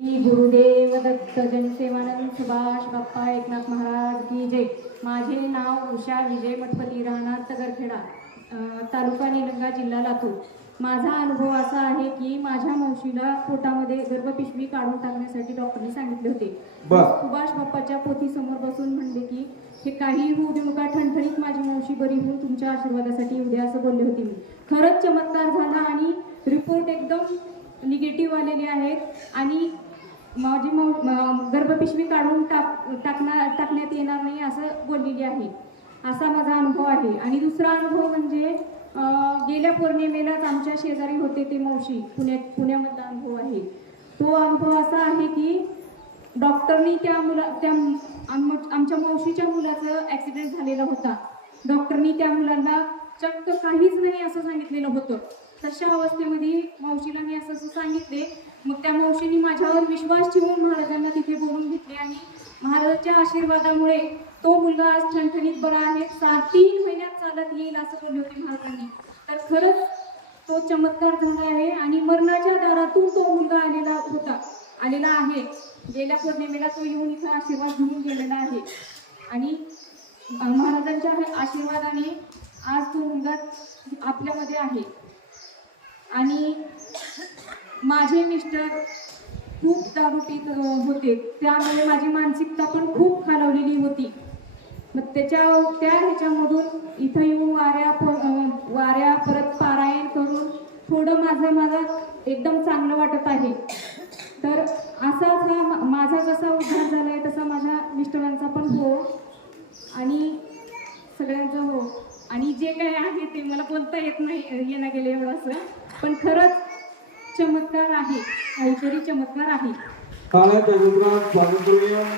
श्री गुरुदेव दत्त जनसेवानंद सुभाष बाप्पा एकनाथ महाराज की जय। माझे नाव उषा विजय मठपती, राहणार तगरखेडा, तालुका निलंगा, जिल्हा लातूर। माझा अनुभव असा आहे की माझ्या मावशीला पोटामध्ये गर्भपिशवी काढून टाकण्यासाठी डॉक्टरने सांगितले होते। सुभाष बाप्पाच्या पोथीसमोर बसून म्हणले की हे काही होऊ दे नका, ठणठणीत माझी मावशी बरी होऊन तुमच्या आशीर्वादासाठी येऊ द्या, असं बोलले होते मी। खरंच चमत्कार झाला आणि रिपोर्ट एकदम निगेटिव्ह आलेले आहेत आणि माझी गर्भपिशवी काढून टाकण्यात येणार नाही असं बोललेली आहे। असा माझा अनुभव आहे। आणि दुसरा अनुभव म्हणजे गेल्या पौर्णिमेलाच आमच्या शेजारी होते ते मावशी, पुण्यामधला अनुभव आहे। तो अनुभव असा आहे की डॉक्टरनी आमच्या मावशीच्या मुलाचं ॲक्सिडेंट झालेला होता। डॉक्टरनी त्या मुलाला चक्क काहीच नाही असं सांगितलेलं होतं। तशा अवस्थेमध्ये मावशीला मी असं सांगितले, मग त्या मावशीने माझ्यावर विश्वास ठेवून महाराजांना तिथे बोलून घेतले आणि महाराजांच्या आशीर्वादामुळे तो मुलगा आज ठणठणीत बरा आहे, 3 महिन्यात चालत येईल असं बोलले होते महाराजांनी। तर खरंच तो चमत्कार झाला आहे आणि मरणाच्या दारातून तो मुलगा आलेला आहे। गेल्या पौर्णिमेला तो येऊन इथं आशीर्वाद घेऊन गेलेला आहे आणि महाराजांच्या आशीर्वादाने आज तो मुलगा आपल्यामध्ये आहे। आणि माझे मिस्टर खूप दारू पीत होते, त्यामुळे माझी मानसिकता पण खूप खालावलेली होती। मग त्या ह्याच्यामधून इथं येऊन वाऱ्या परत पारायण करून थोडं माझं एकदम चांगलं वाटत आहे। तर असाच हा माझा जसा उद्धार झाला आहे तसा माझ्या मिस्टरांचा पण हो आणि सगळ्यांचा हो। आणि जे काही आहे ते मला बोलता येत नाही, येणं गेलं एवढं असं, पण खरंच चमत्कार आहे, काहीतरी चमत्कार आहे।